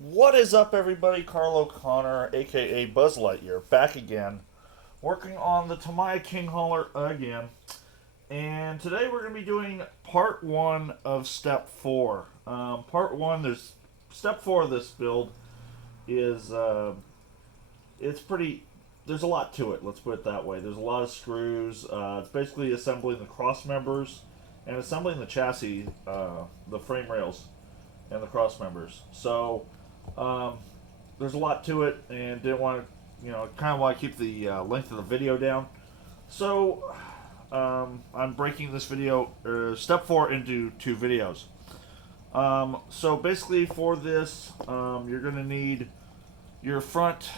What is up, everybody? Carl O'Connor, aka Buzz Lightyear, back again, working on the Tamiya King Hauler again. And today we're going to be doing part one of step four. Part one, there's step four of this build is it's pretty. There's a lot to it. Let's put it that way. There's a lot of screws. It's basically assembling the cross members and assembling the chassis, the frame rails, and the cross members. So um, there's a lot to it, and didn't want to, kind of want to keep the length of the video down. So I'm breaking this video, step four, into two videos. So basically, for this, you're going to need your front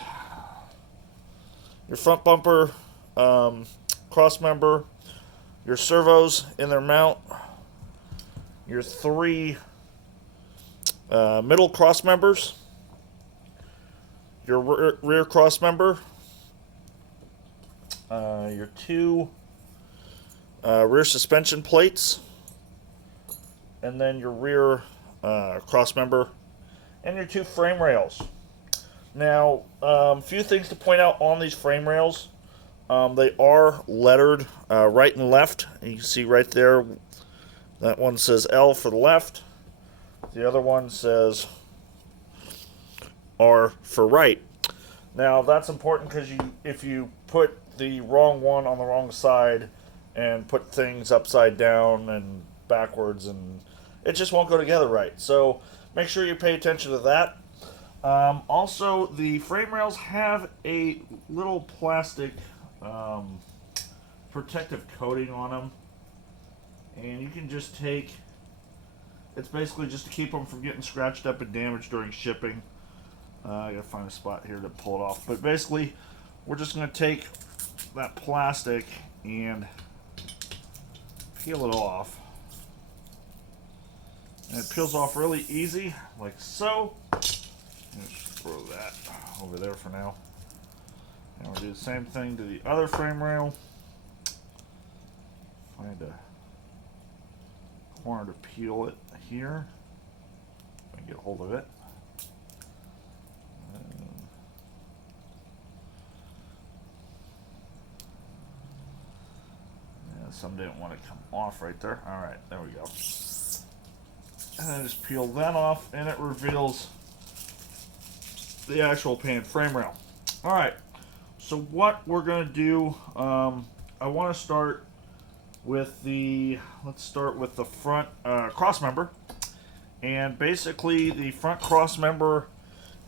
bumper, cross member, your servos in their mount, your three middle cross members, your rear cross member, your two rear suspension plates, and then your rear cross member, and your two frame rails. Now, a few things to point out on these frame rails. They are lettered right and left. You can see right there, that one says L for the left. The other one says R for right. Now, that's important because if you put the wrong one on the wrong side and put things upside down and backwards, and it just won't go together right. So make sure you pay attention to that. Also, the frame rails have a little plastic protective coating on them, and you can just take, it's basically just to keep them from getting scratched up and damaged during shipping. I gotta find a spot here to pull it off, but basically we're just gonna take that plastic and peel it off, and it peels off really easy, like so. Just throw that over there for now. And we'll do the same thing to the other frame rail. Find a corner to peel it here. And get a hold of it. Yeah, some didn't want to come off right there. Alright, there we go. And then just peel that off, and it reveals the actual painted frame rail. Alright, so what we're going to do, I want to start with let's start with the front cross member. And basically the front cross member,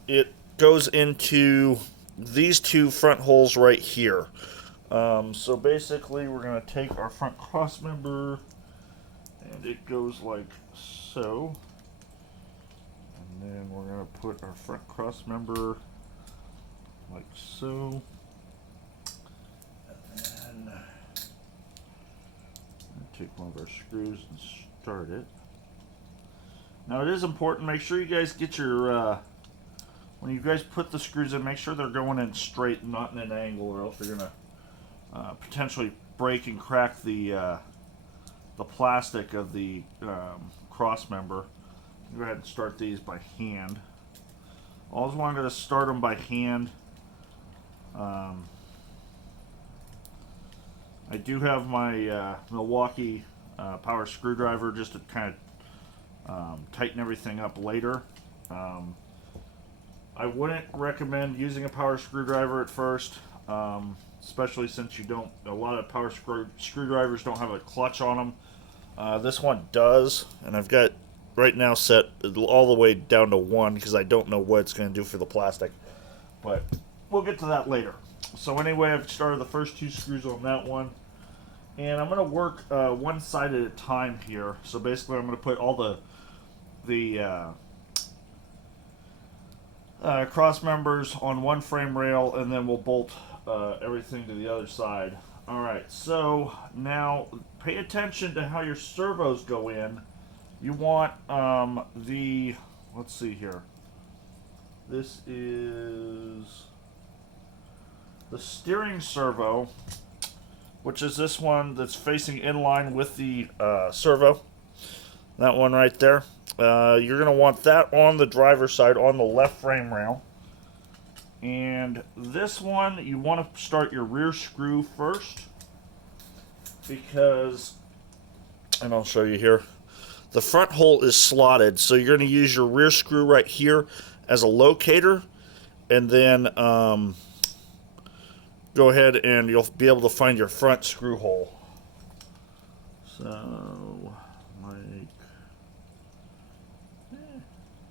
it goes into these two front holes right here. So basically we're going to take our front cross member, and it goes like so. And then we're going to put our front cross member like so. And then take one of our screws and start it. Now, it is important, make sure you guys get your, when you guys put the screws in, make sure they're going in straight and not in an angle, or else you're going to potentially break and crack the plastic of the cross member. Go ahead and start these by hand. Always wanted to start them by hand. I do have my Milwaukee power screwdriver just to kind of tighten everything up later. I wouldn't recommend using a power screwdriver at first, especially since a lot of power screwdrivers don't have a clutch on them. This one does, and I've got right now set all the way down to 1 because I don't know what it's going to do for the plastic, but we'll get to that later. So anyway, I've started the first 2 screws on that one, and I'm going to work one side at a time here. So basically I'm going to put all the cross members on one frame rail, and then we'll bolt everything to the other side. Alright, so now pay attention to how your servos go in. You want let's see here. This is the steering servo, which is this one that's facing in line with the servo. That one right there. You're going to want that on the driver's side on the left frame rail. And this one, you want to start your rear screw first because, and I'll show you here, the front hole is slotted, so you're going to use your rear screw right here as a locator, and then go ahead and you'll be able to find your front screw hole. So, like,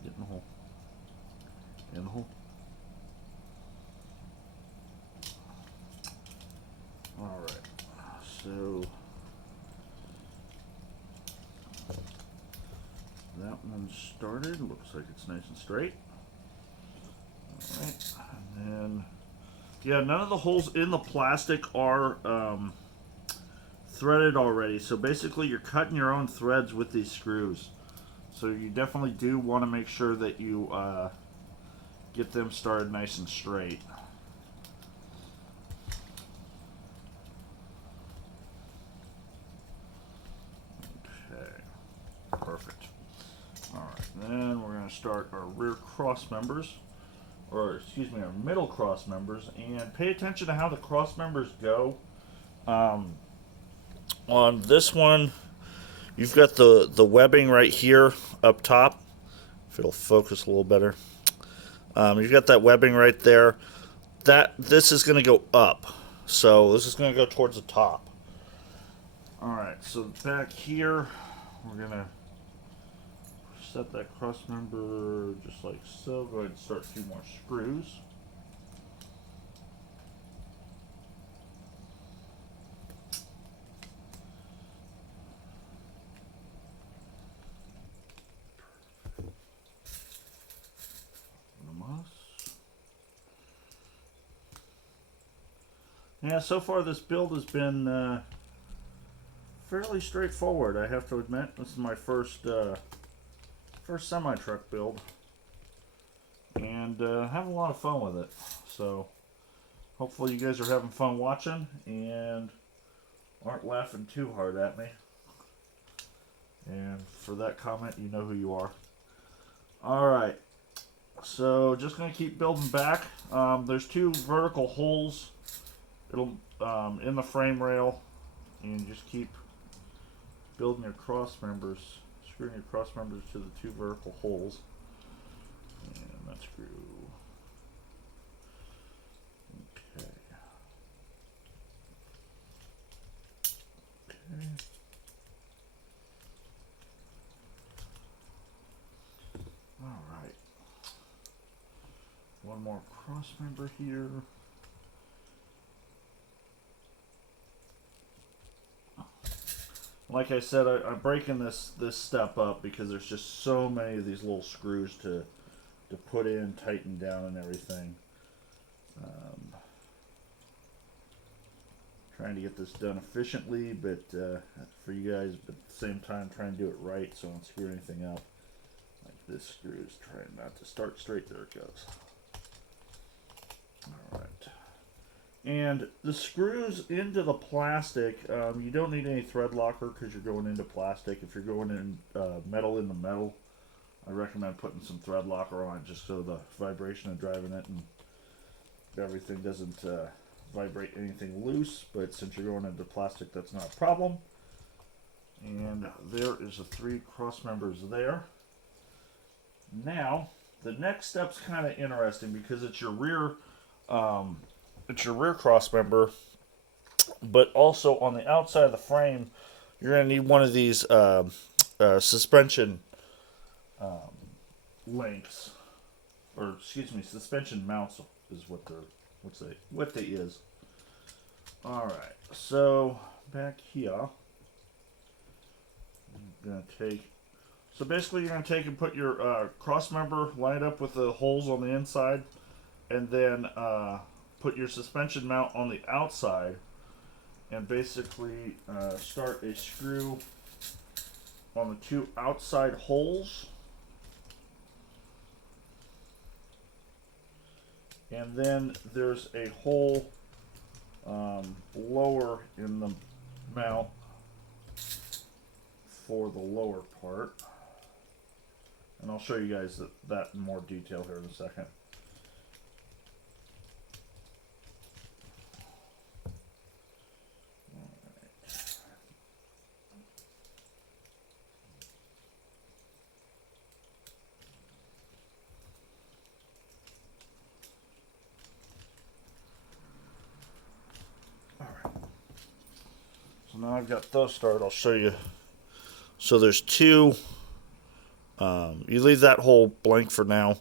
get in the hole. In the hole. Alright, so that one's started. Looks like it's nice and straight. Alright, and then, yeah, none of the holes in the plastic are threaded already. So basically you're cutting your own threads with these screws. So you definitely do want to make sure that you get them started nice and straight. Okay, perfect. Alright, then we're going to start our rear cross members, or excuse me, our middle cross members, and pay attention to how the cross members go. On this one, you've got the webbing right here up top. If it'll focus a little better. You've got that webbing right there. This is going to go up. So this is going to go towards the top. Alright, so back here, we're going to set that cross member just like so. Go ahead and start a few more screws. Yeah, so far this build has been fairly straightforward, I have to admit. This is my first semi-truck build, and having a lot of fun with it. So hopefully you guys are having fun watching and aren't laughing too hard at me. And for that comment, you know who you are. Alright, so just going to keep building back. There's two vertical holes in the frame rail, and just keep building your cross members, screwing your cross members to the two vertical holes. And that screw. Okay. Okay. Alright. One more cross member here. Like I said, I'm breaking this step up because there's just so many of these little screws to put in, tighten down, and everything. Trying to get this done efficiently, but for you guys, but at the same time trying to do it right so I don't screw anything up. Like this screw is trying not to start straight. There it goes. Alright. And the screws into the plastic, you don't need any thread locker because you're going into plastic. If you're going in metal in the metal, I recommend putting some thread locker on it just so the vibration of driving it and everything doesn't vibrate anything loose. But since you're going into plastic, that's not a problem. And there is the three cross members there. Now, the next step's kind of interesting because it's your rear cross member, but also on the outside of the frame, you're going to need one of these suspension links, or excuse me, suspension mounts is what they is. All right, so back here, I'm going to take. So basically, you're going to take and put your cross member, line it up with the holes on the inside, and then put your suspension mount on the outside, and basically start a screw on the two outside holes, and then there's a hole lower in the mount for the lower part. And I'll show you guys that in more detail here in a second. So now I've got those started. I'll show you. So there's two. You leave that hole blank for now.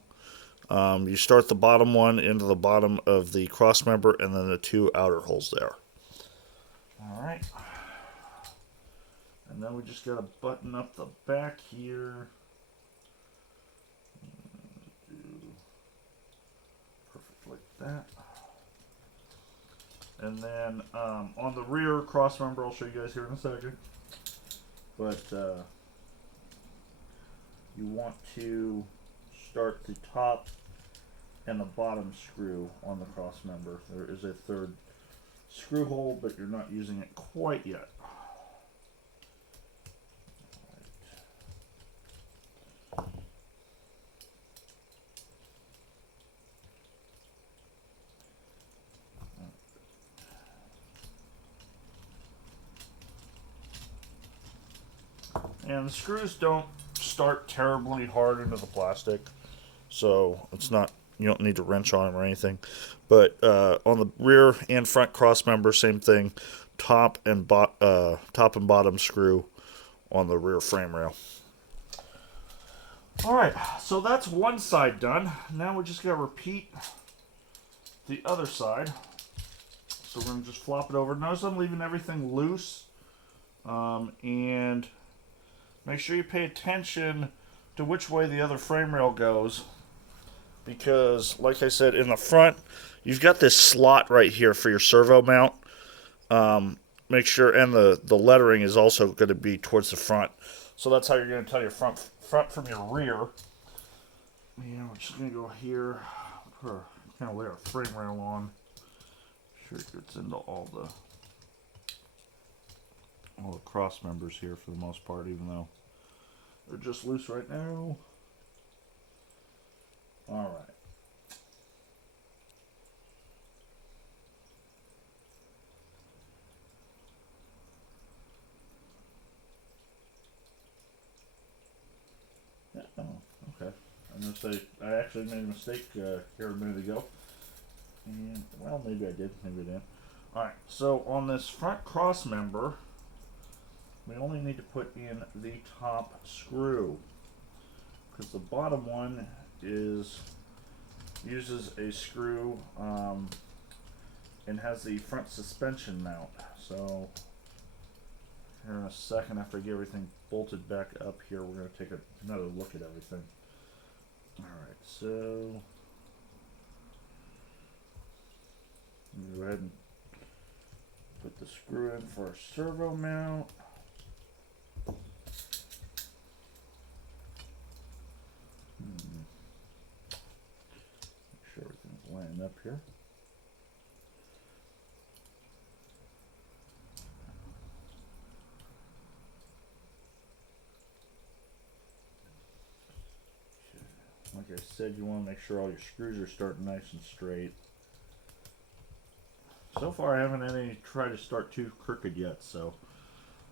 You start the bottom one into the bottom of the cross member and then the two outer holes there. Alright. And then we just got to button up the back here. Perfect like that. And then on the rear cross member, I'll show you guys here in a second. But you want to start the top and the bottom screw on the cross member. There is a third screw hole, but you're not using it quite yet. And the screws don't start terribly hard into the plastic, so it's not, you don't need to wrench on them or anything. But on the rear and front cross member, same thing, top and bottom screw on the rear frame rail. All right, so that's one side done. Now we just got to repeat the other side. So we're gonna just flop it over. Notice I'm leaving everything loose, and make sure you pay attention to which way the other frame rail goes, because like I said, in the front you've got this slot right here for your servo mount. Make sure, and the lettering is also going to be towards the front, so that's how you're going to tell your front from your rear. Yeah, we're just going to go here, kind of lay our frame rail on. Sure it gets into all the cross members here for the most part, even though they're just loose right now. All right. Yeah, oh, okay. I'm going to say I actually made a mistake here a minute ago. And, well, maybe I did, maybe I didn't. Alright, so on this front cross member, we only need to put in the top screw, because the bottom one uses a screw and has the front suspension mount. So here in a second, after I get everything bolted back up here, we're going to take another look at everything. Alright, so go ahead and put the screw in for our servo mount. Make sure everything's lining up here. Like I said, you want to make sure all your screws are starting nice and straight. So far I haven't had any try to start too crooked yet, so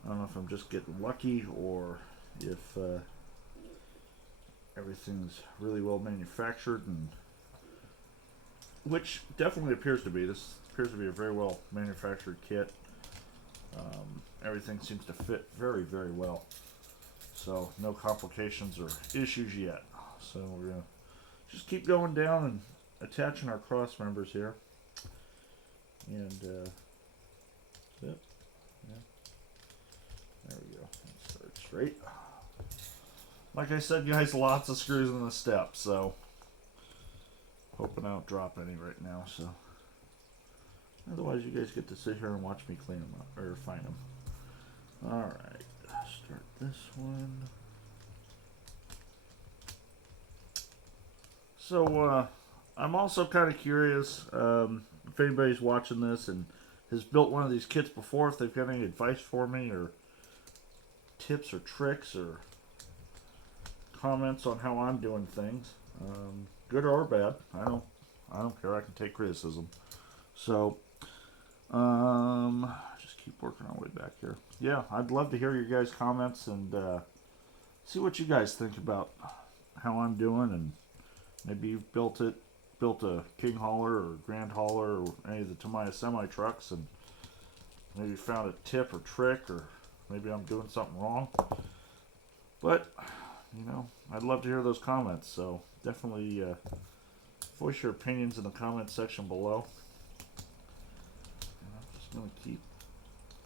I don't know if I'm just getting lucky or if everything's really well manufactured, and which definitely appears to be. This appears to be a very well manufactured kit. Everything seems to fit very, very well. So no complications or issues yet. So we're going to just keep going down and attaching our cross members here. And yep, yeah. There we go. Let's start straight. Like I said, guys, lots of screws in the step, so hoping I don't drop any right now. So otherwise, you guys get to sit here and watch me clean them up or find them. All right, start this one. So I'm also kind of curious if anybody's watching this and has built one of these kits before, if they've got any advice for me or tips or tricks or comments on how I'm doing things, good or bad. I don't care. I can take criticism. So, just keep working our way back here. Yeah, I'd love to hear your guys' comments and see what you guys think about how I'm doing, and maybe you've built a King Hauler or Grand Hauler or any of the Tamiya semi trucks, and maybe found a tip or trick, or maybe I'm doing something wrong. But you know, I'd love to hear those comments. So definitely voice your opinions in the comment section below. And I'm just gonna keep.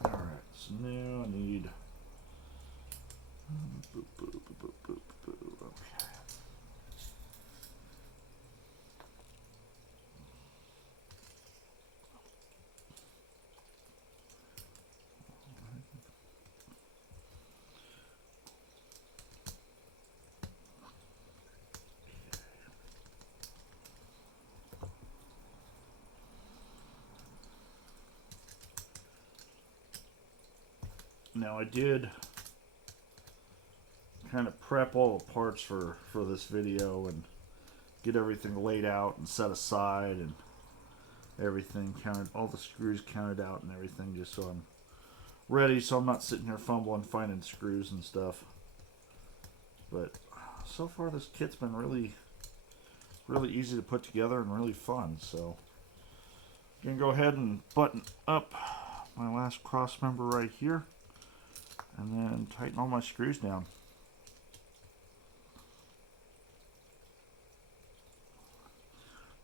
All right, so now I need. Boop, boop, boop, boop, boop, boop. Okay. Now I did kind of prep all the parts for this video and get everything laid out and set aside, and everything counted, all the screws counted out and everything, just so I'm ready, so I'm not sitting here fumbling finding screws and stuff. But so far this kit's been really easy to put together and really fun. So I'm gonna go ahead and button up my last cross member right here, and then tighten all my screws down.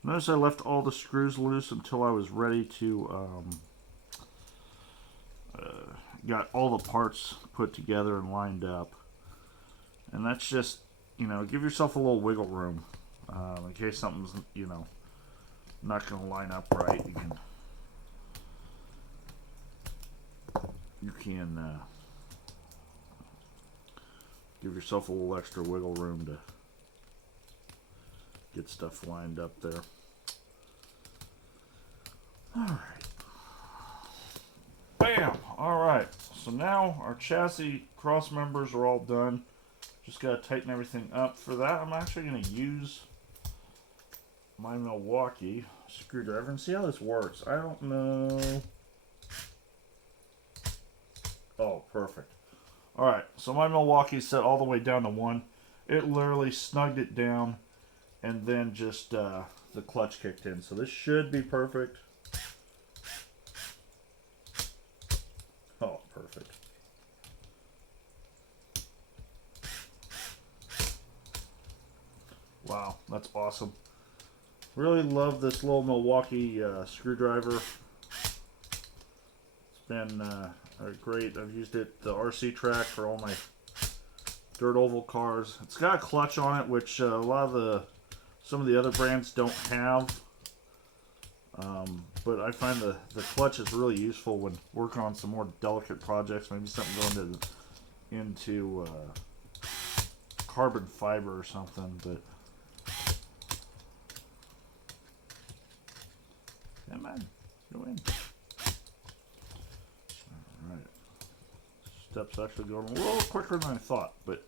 Notice I left all the screws loose until I was ready to got all the parts put together and lined up. And that's just, you know, give yourself a little wiggle room in case something's, you know, not going to line up right. You can give yourself a little extra wiggle room to get stuff lined up there. Alright. Bam! Alright, so now our chassis cross members are all done. Just got to tighten everything up. For that, I'm actually going to use my Milwaukee screwdriver and see how this works. I don't know. Oh, perfect. Alright, so my Milwaukee's set all the way down to 1. It literally snugged it down, and then just the clutch kicked in. So this should be perfect. Oh, perfect. Wow, that's awesome. Really love this little Milwaukee screwdriver. It's been great. I've used it the RC track for all my dirt oval cars. It's got a clutch on it, which a lot of some of the other brands don't have. But I find the clutch is really useful when working on some more delicate projects. Maybe something going into carbon fiber or something. But come on, go in. All right. Steps actually going a little quicker than I thought, but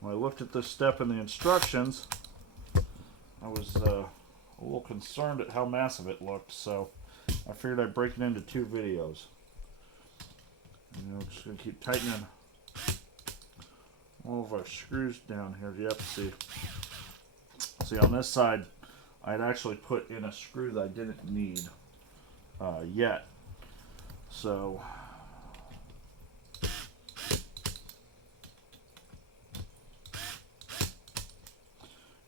when I looked at this step in the instructions, I was a little concerned at how massive it looked, so I figured I'd break it into 2 videos. And I'm just going to keep tightening all of our screws down here. Yep, see on this side, I'd actually put in a screw that I didn't need yet. So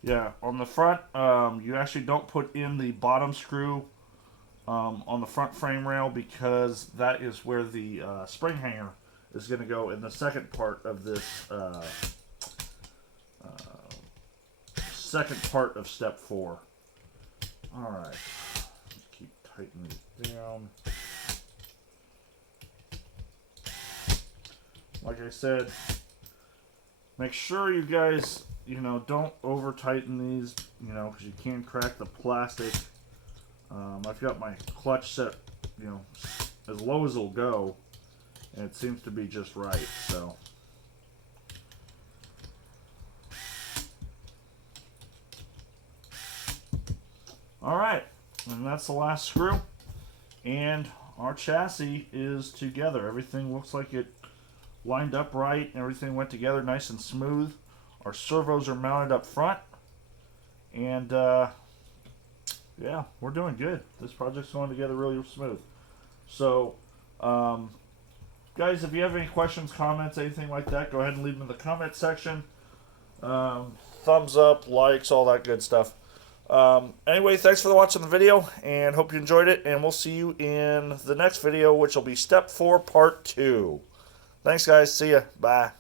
yeah, on the front, you actually don't put in the bottom screw on the front frame rail, because that is where the spring hanger is going to go in the second part of this second part of step 4. Alright, just keep tightening it down. Like I said, make sure you guys, you know, don't over tighten these, you know, because you can crack the plastic. I've got my clutch set, you know, as low as it'll go, and it seems to be just right. So All right, and that's the last screw. And our chassis is together. Everything looks like it lined up right. Everything went together nice and smooth. Our servos are mounted up front. And yeah, we're doing good. This project's going together really smooth. So, guys, if you have any questions, comments, anything like that, go ahead and leave them in the comment section. Thumbs up, likes, all that good stuff. Anyway, thanks for watching the video, and hope you enjoyed it, and we'll see you in the next video, which will be step 4, part 2. Thanks, guys. See ya. Bye.